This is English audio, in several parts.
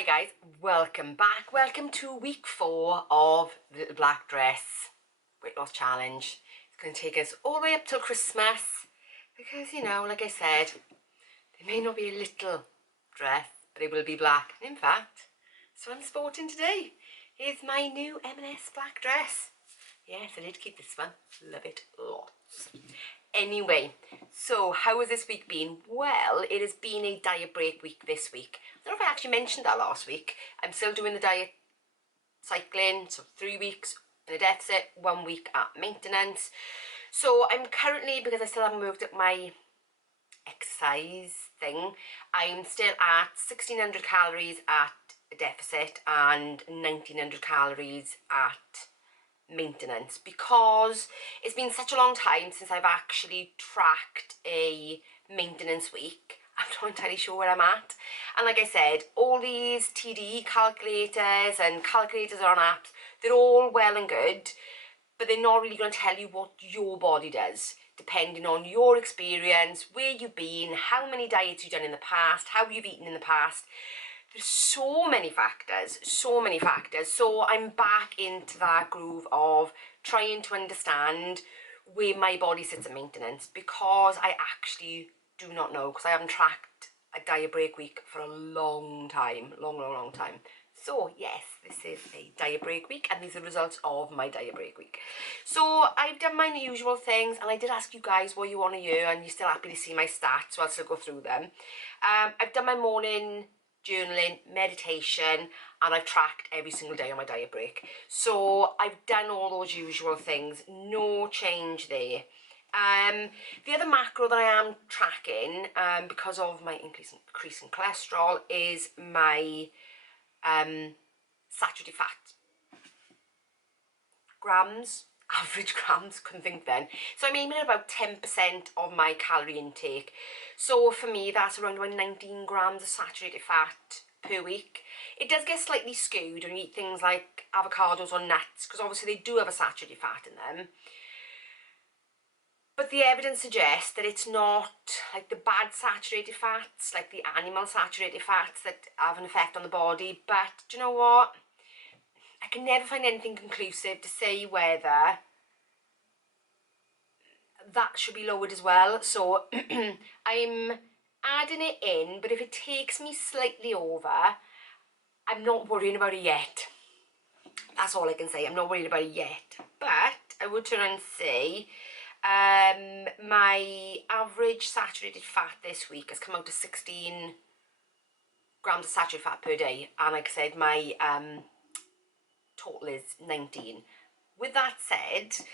Hi guys, welcome back. Welcome to week 4 of the Little Black Dress Weight Loss Challenge. It's going to take us all the way up till Christmas because, you know, like I said, there may not be a little dress, but it will be black. In fact, that's what I'm sporting today. Here's my new M&S black dress. Yes, I did keep this one. Love it lots. Anyway, so how has this week been? Well, it has been a diet break week this week. I don't know if I actually mentioned that last week. I'm still doing the diet cycling, so 3 weeks in a deficit, 1 week at maintenance. So I'm currently, because I still haven't worked at my exercise thing, I'm still at 1600 calories at a deficit and 1900 calories at maintenance, because it's been such a long time since I've actually tracked a maintenance week. I'm not entirely sure where I'm at. And like I said, all these TDE calculators and calculators on apps, they're all well and good, but they're not really going to tell you what your body does, depending on your experience, where you've been, how many diets you've done in the past, how you've eaten in the past. There's so many factors. So I'm back into that groove of trying to understand where my body sits at maintenance, because I actually do not know, because I haven't tracked a diet break week for a long time, long time. So yes, this is a diet break week, and these are the results of my diet break week. So I've done my usual things, and I did ask you guys what you want to hear, and you're still happy to see my stats, so I'll still go through them. I've done my morning journaling, meditation, and I've tracked every single day on my diet break. So I've done all those usual things, no change there. The other macro that I am tracking, because of my increase in cholesterol, is my saturated fat grams, average grams, couldn't think then. So I'm aiming at about 10% of my calorie intake. So for me, that's around about 19 grams of saturated fat per week. It does get slightly skewed when you eat things like avocados or nuts, because obviously they do have a saturated fat in them. But the evidence suggests that it's not like the bad saturated fats, like the animal saturated fats, that have an effect on the body. But do you know what? I can never find anything conclusive to say whether that should be lowered as well. So I'm adding it in, but if it takes me slightly over, I'm not worrying about it yet. That's all I can say. I'm not worried about it yet. But I would turn and say my average saturated fat this week has come out to 16 grams of saturated fat per day, and like I said, my total is 19. With that said,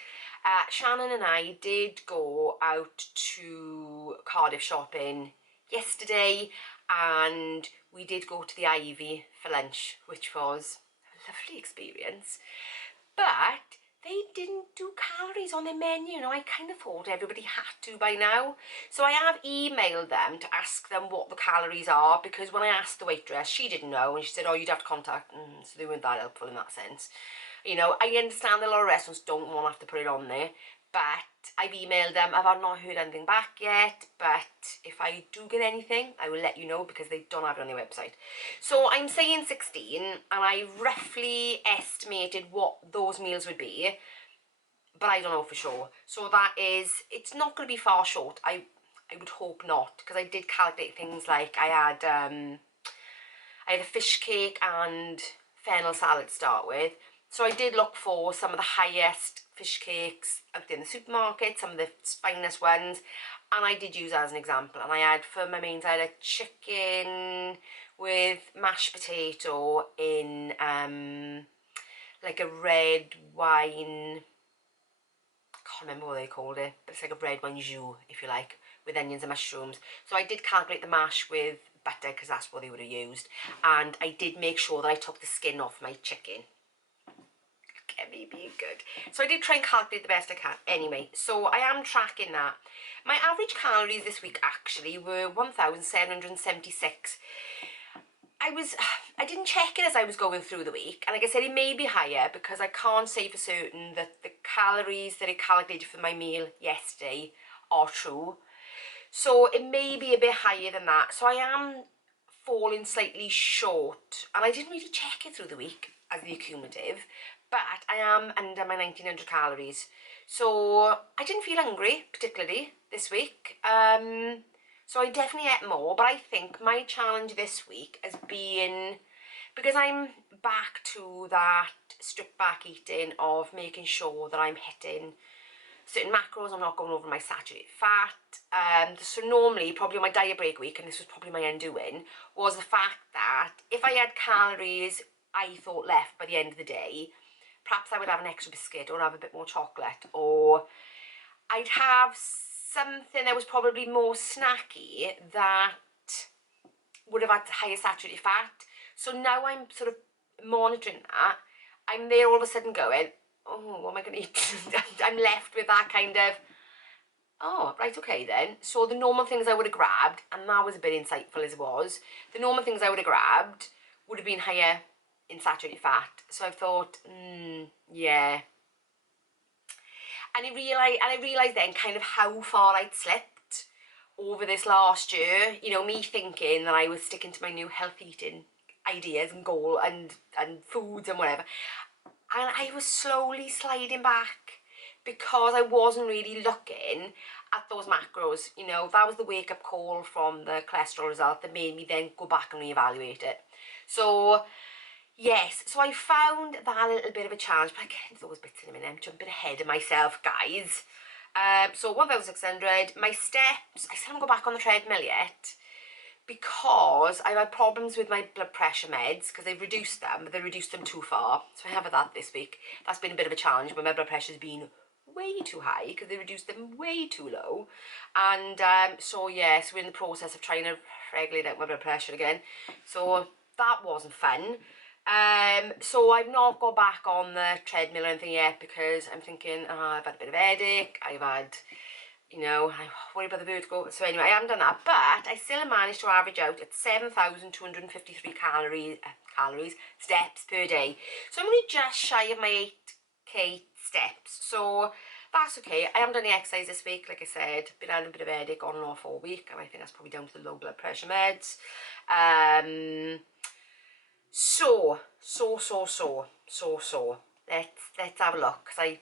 Shannon and I did go out to Cardiff shopping yesterday, and we did go to the Ivy for lunch, which was a lovely experience. But they didn't do calories on their menu. You know, I kind of thought everybody had to by now. So I have emailed them to ask them what the calories are, because when I asked the waitress, she didn't know, and she said, oh, you'd have to contact, so they weren't that helpful in that sense. You know, I understand that a lot of restaurants don't want to have to put it on there, but I've emailed them. I've not heard anything back yet, but if I do get anything, I will let you know, because they don't have it on their website. So I'm saying 16, and I roughly estimated what those meals would be, but I don't know for sure. So that is, it's not going to be far short. I would hope not, because I did calculate things like I had a fish cake and fennel salad to start with. So I did look for some of the highest fish cakes out in the supermarket, some of the finest ones, and I did use that as an example. And I had, for my mains, I had a chicken with mashed potato in like a red wine, I can't remember what they called it, but it's like a red wine jus, if you like, with onions and mushrooms. So I did calculate the mash with butter, because that's what they would have used, and I did make sure that I took the skin off my chicken. Get me being good. So I did try and calculate the best I can. Anyway, so I am tracking that. My average calories this week actually were 1,776. I didn't check it as I was going through the week, and like I said, it may be higher, because I can't say for certain that the calories that I calculated for my meal yesterday are true. So it may be a bit higher than that. So I am fallen slightly short, and I didn't really check it through the week as the accumulative, but I am under my 1900 calories. So I didn't feel hungry particularly this week. So I definitely ate more, but I think my challenge this week has been, because I'm back to that stripped back eating of making sure that I'm hitting certain macros, I'm not going over my saturated fat. So normally, probably on my diet break week, and this was probably my undoing, was the fact that if I had calories I thought left by the end of the day, perhaps I would have an extra biscuit or have a bit more chocolate, or I'd have something that was probably more snacky that would have had higher saturated fat. So now I'm sort of monitoring that. I'm there all of a sudden going, oh, what am I going to eat? I'm left with that kind of, oh, right, okay then. So the normal things I would have grabbed, and that was a bit insightful as it was, the normal things I would have grabbed would have been higher in saturated fat. So I thought, yeah. And I realised then kind of how far I'd slipped over this last year. You know, me thinking that I was sticking to my new health eating ideas and goal and foods and whatever. And I was slowly sliding back because I wasn't really looking at those macros. You know, that was the wake-up call from the cholesterol result that made me then go back and reevaluate it. So yes, so I found that a little bit of a challenge, but again, there's always bits in a minute. I'm jumping ahead of myself, guys. So 1,600, my steps, I still haven't got back on the treadmill yet because I've had problems with my blood pressure meds because they've reduced them, but they reduced them too far. So I have that this week. That's been a bit of a challenge, but my blood pressure's been way too high because they reduced them way too low. And so yeah, so we're in the process of trying to regulate out my blood pressure again. So that wasn't fun. So I've not got back on the treadmill or anything yet because I'm thinking, I've had a bit of a headache, I've had, you know, I worry about the vertigo. So anyway, I haven't done that, but I still managed to average out at 7,253 calories, steps per day. So I'm only just shy of my 8k steps. So that's okay. I haven't done any exercise this week, like I said. Been having a bit of a headache on and off all week, and I think that's probably down to the low blood pressure meds. So let's have a look, because I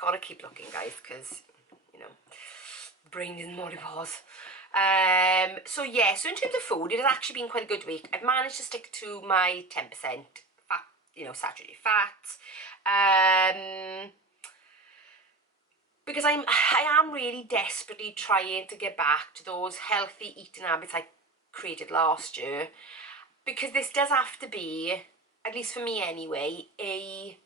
gotta keep looking, guys, because you know the brain isn't what it was. So yeah, so in terms of food, it has actually been quite a good week. I've managed to stick to my 10% fat, you know, saturated fats, because I am really desperately trying to get back to those healthy eating habits I created last year. Because this does have to be, at least for me anyway, a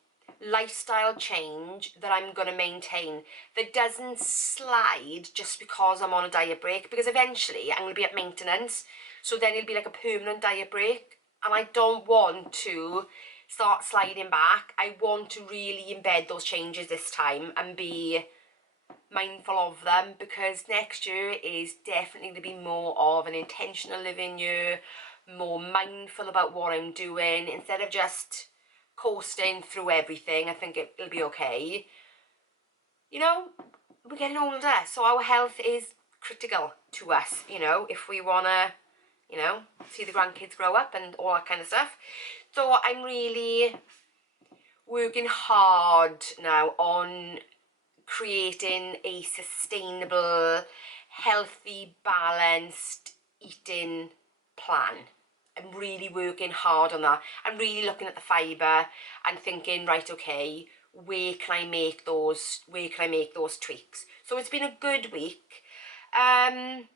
lifestyle change that I'm going to maintain, that doesn't slide just because I'm on a diet break, because eventually I'm going to be at maintenance, so then it'll be like a permanent diet break, and I don't want to start sliding back. I want to really embed those changes this time and be mindful of them, because next year is definitely going to be more of an intentional living year, more mindful about what I'm doing, instead of just coasting through everything. I think it'll be okay. You know, we're getting older, so our health is critical to us, you know, if we want to, you know, see the grandkids grow up and all that kind of stuff. So I'm really working hard now on creating a sustainable, healthy, balanced eating plan. I'm really working hard on that. I'm really looking at the fibre and thinking, right, okay, where can I make those tweaks? So it's been a good week. Again,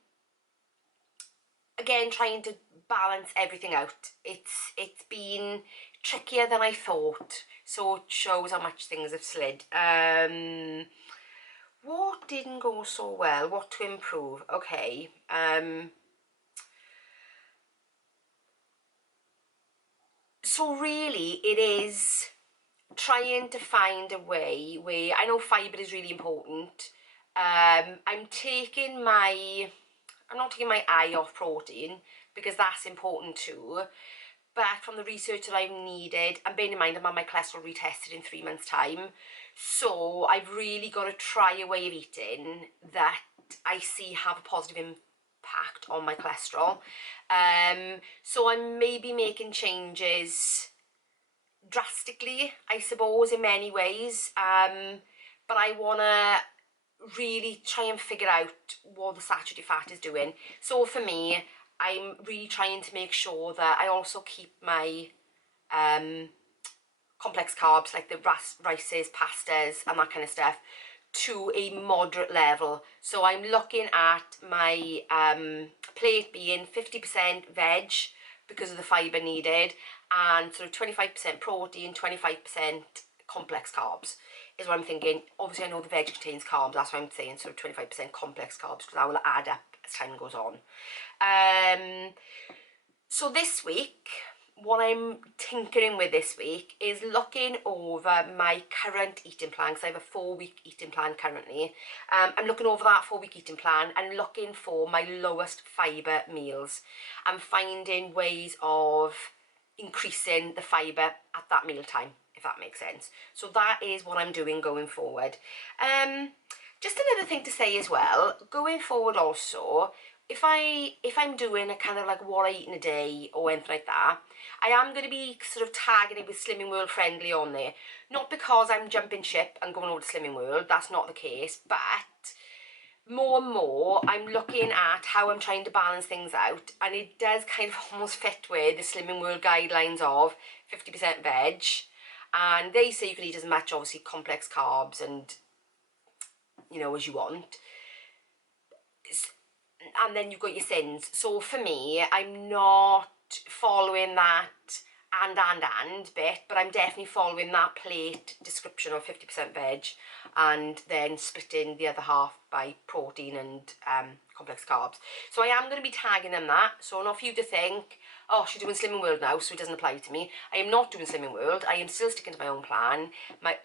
trying to balance everything out. It's been trickier than I thought, so it shows how much things have slid. What didn't go so well? What to improve? Okay. So really, it is trying to find a way where, I know fibre is really important. I'm not taking my eye off protein, because that's important too. But from the research that I've needed, and bearing in mind I'm on my cholesterol retested in 3 months' time, so I've really got to try a way of eating that I see have a positive impact on my cholesterol. So I'm maybe making changes drastically, I suppose, in many ways, but I want to really try and figure out what the saturated fat is doing. So for me, I'm really trying to make sure that I also keep my complex carbs, like the rices, pastas and that kind of stuff, to a moderate level. So I'm looking at my plate being 50% veg because of the fibre needed, and sort of 25% protein, 25% complex carbs is what I'm thinking. Obviously I know the veg contains carbs, that's why I'm saying sort of 25% complex carbs, because that will add up as time goes on. So this week, what I'm tinkering with this week is looking over my current eating plan, because I have a 4-week eating plan currently. I'm looking over that 4-week eating plan and looking for my lowest fibre meals and finding ways of increasing the fibre at that meal time, if that makes sense. So that is what I'm doing going forward. Just another thing to say as well, going forward also, if I'm doing a kind of like what I eat in a day or anything like that, I am going to be sort of tagging it with Slimming World Friendly on there. Not because I'm jumping ship and going over to Slimming World, that's not the case, but more and more I'm looking at how I'm trying to balance things out, and it does kind of almost fit with the Slimming World guidelines of 50% veg, and they say you can eat as much, obviously, complex carbs and, you know, as you want. And then you've got your sins. So for me, I'm not following that and bit, but I'm definitely following that plate description of 50% veg and then splitting the other half by protein and complex carbs. So I am going to be tagging them that. So not for you to think, oh, she's doing Slimming World now, so it doesn't apply to me. I am not doing Slimming World. I am still sticking to my own plan, my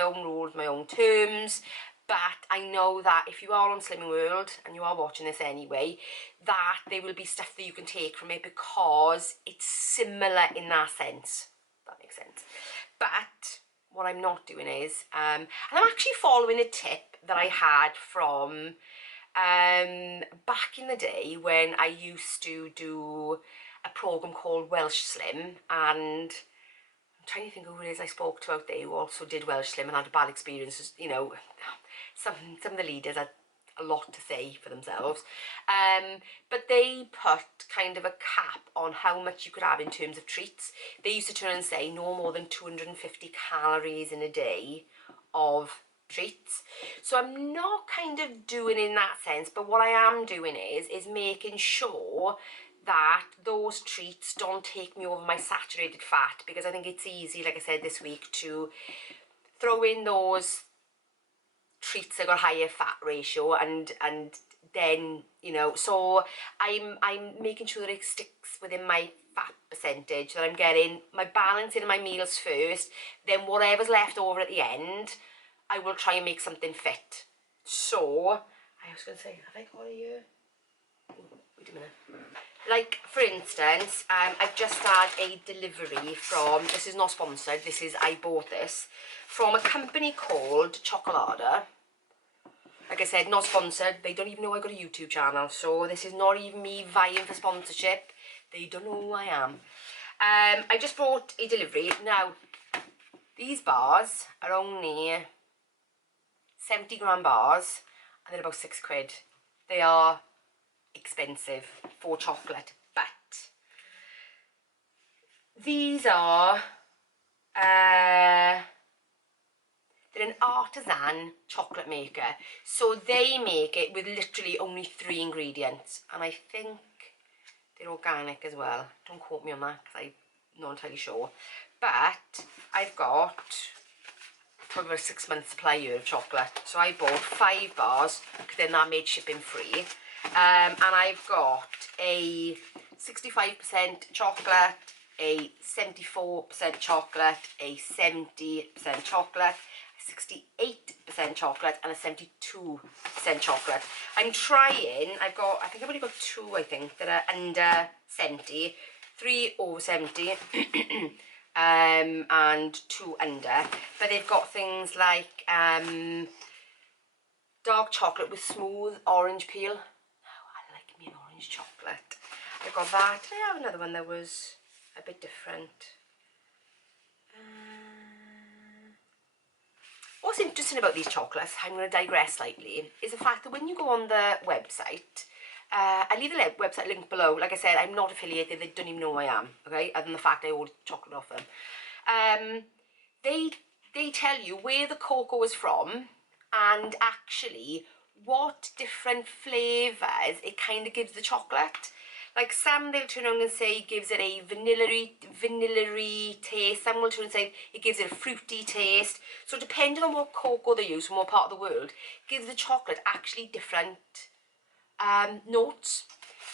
own rules, my own terms. But I know that if you are on Slimming World, and you are watching this anyway, that there will be stuff that you can take from it because it's similar in that sense. That makes sense. But what I'm not doing is, and I'm actually following a tip that I had from back in the day when I used to do a programme called Welsh Slim, and I'm trying to think of who it is I spoke to out there who also did Welsh Slim and had a bad experience, you know. Some of the leaders had a lot to say for themselves, but they put kind of a cap on how much you could have in terms of treats. They used to turn and say no more than 250 calories in a day of treats. So I'm not kind of doing in that sense, but what I am doing is making sure that those treats don't take me over my saturated fat, because I think it's easy, like I said this week, to throw in those treats that got higher fat ratio and then, you know, so I'm making sure that it sticks within my fat percentage, that I'm getting my balance in my meals first, then whatever's left over at the end I will try and make something fit. So I was going to say, have I got a year? Wait a minute. Like, for instance, I've just had a delivery from, this is not sponsored, this is, I bought this from a company called Chocolada. Like I said, not sponsored. They don't even know I got a YouTube channel, so this is not even me vying for sponsorship. They don't know who I am. I just bought a delivery. Now, these bars are only 70-gram bars, and they're about £6. They are expensive for chocolate, but these are they're an artisan chocolate maker, so they make it with literally only 3 ingredients, and I think they're organic as well. Don't quote me on that because I'm not entirely sure, but I've got probably a 6-month supply here of chocolate, so I bought 5 bars because then that made shipping free. And I've got a 65% chocolate, a 74% chocolate, a 70% chocolate, 68% chocolate, and a 72% chocolate. I'm trying, I think I've only got 2, I think, that are under 70, 3 over 70, and 2 under, but they've got things like dark chocolate with smooth orange peel. No, I like me an orange chocolate. I got that. Did I have another one that was a bit different? What's interesting about these chocolates, I'm going to digress slightly, is the fact that when you go on the website, I leave the website link below. Like I said, I'm not affiliated, they don't even know who I am, okay, other than the fact I ordered chocolate off them. They tell you where the cocoa is from and actually what different flavours it kind of gives the chocolate. Like some they'll turn around and say gives it a vanilla-y taste. Some will turn and say it gives it a fruity taste. So depending on what cocoa they use from what part of the world, gives the chocolate actually different notes.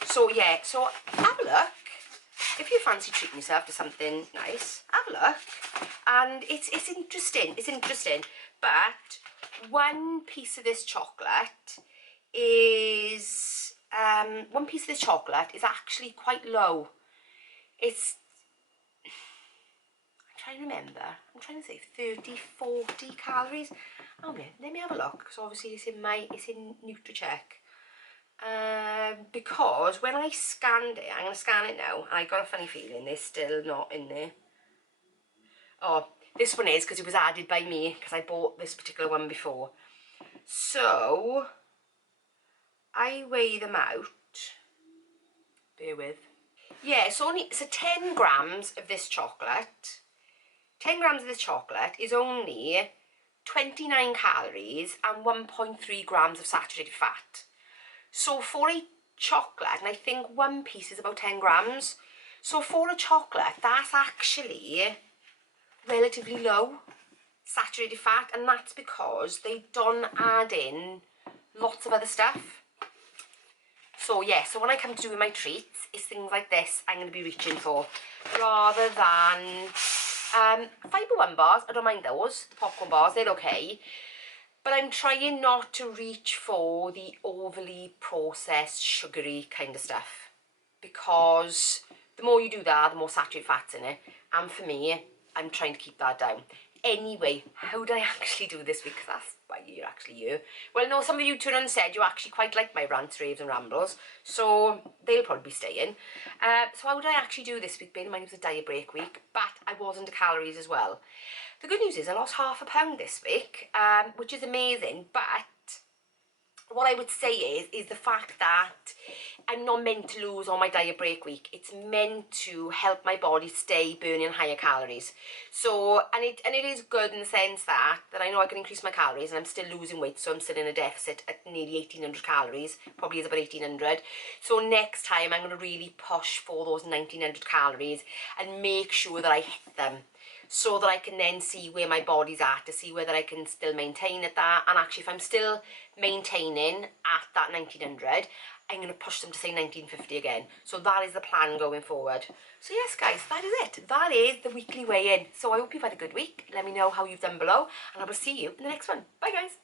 So yeah, so have a look. If you fancy treating yourself to something nice, have a look. And it's interesting. But one piece of this chocolate is actually quite low. It's, I'm trying to remember, I'm trying to say 30-40 calories. Oh no, let me have a look, because obviously it's in NutriCheck. Because when I scanned it, I'm going to scan it now, and I got a funny feeling they're still not in there. Oh, this one is, because it was added by me, because I bought this particular one before. So, I weigh them out. Bear with. Yeah, so 10 grams of this chocolate. 10 grams of this chocolate is only 29 calories and 1.3 grams of saturated fat. So for a chocolate, and I think one piece is about 10 grams. So for a chocolate, that's actually relatively low saturated fat, and that's because they don't add in lots of other stuff. So yeah, so when I come to do my treats, it's things like this I'm going to be reaching for, rather than Fibre One bars. I don't mind those, the popcorn bars, they're okay. But I'm trying not to reach for the overly processed, sugary kind of stuff, because the more you do that, the more saturated fat's in it. And for me, I'm trying to keep that down. Anyway, how did I actually do this week? Because that's why you're actually here. Well, no, some of you turned and said you actually quite like my rants, raves and rambles, so they'll probably be staying. So how did I actually do this week? Bearing in mind it was a diet break week, but I was into calories as well. The good news is I lost ½ pound this week, which is amazing, but what I would say is the fact that I'm not meant to lose on my diet break week. It's meant to help my body stay burning higher calories. So, and it is good in the sense that I know I can increase my calories and I'm still losing weight, so I'm still in a deficit at nearly 1,800 calories, probably is about 1,800. So next time I'm going to really push for those 1,900 calories and make sure that I hit them, so that I can then see where my body's at, to see whether I can still maintain at that. And actually, if I'm still maintaining at that 1,900, I'm going to push them to say 1,950 again. So that is the plan going forward. So yes, guys, that is it. That is the weekly weigh-in. So I hope you've had a good week. Let me know how you've done below, and I will see you in the next one. Bye, guys.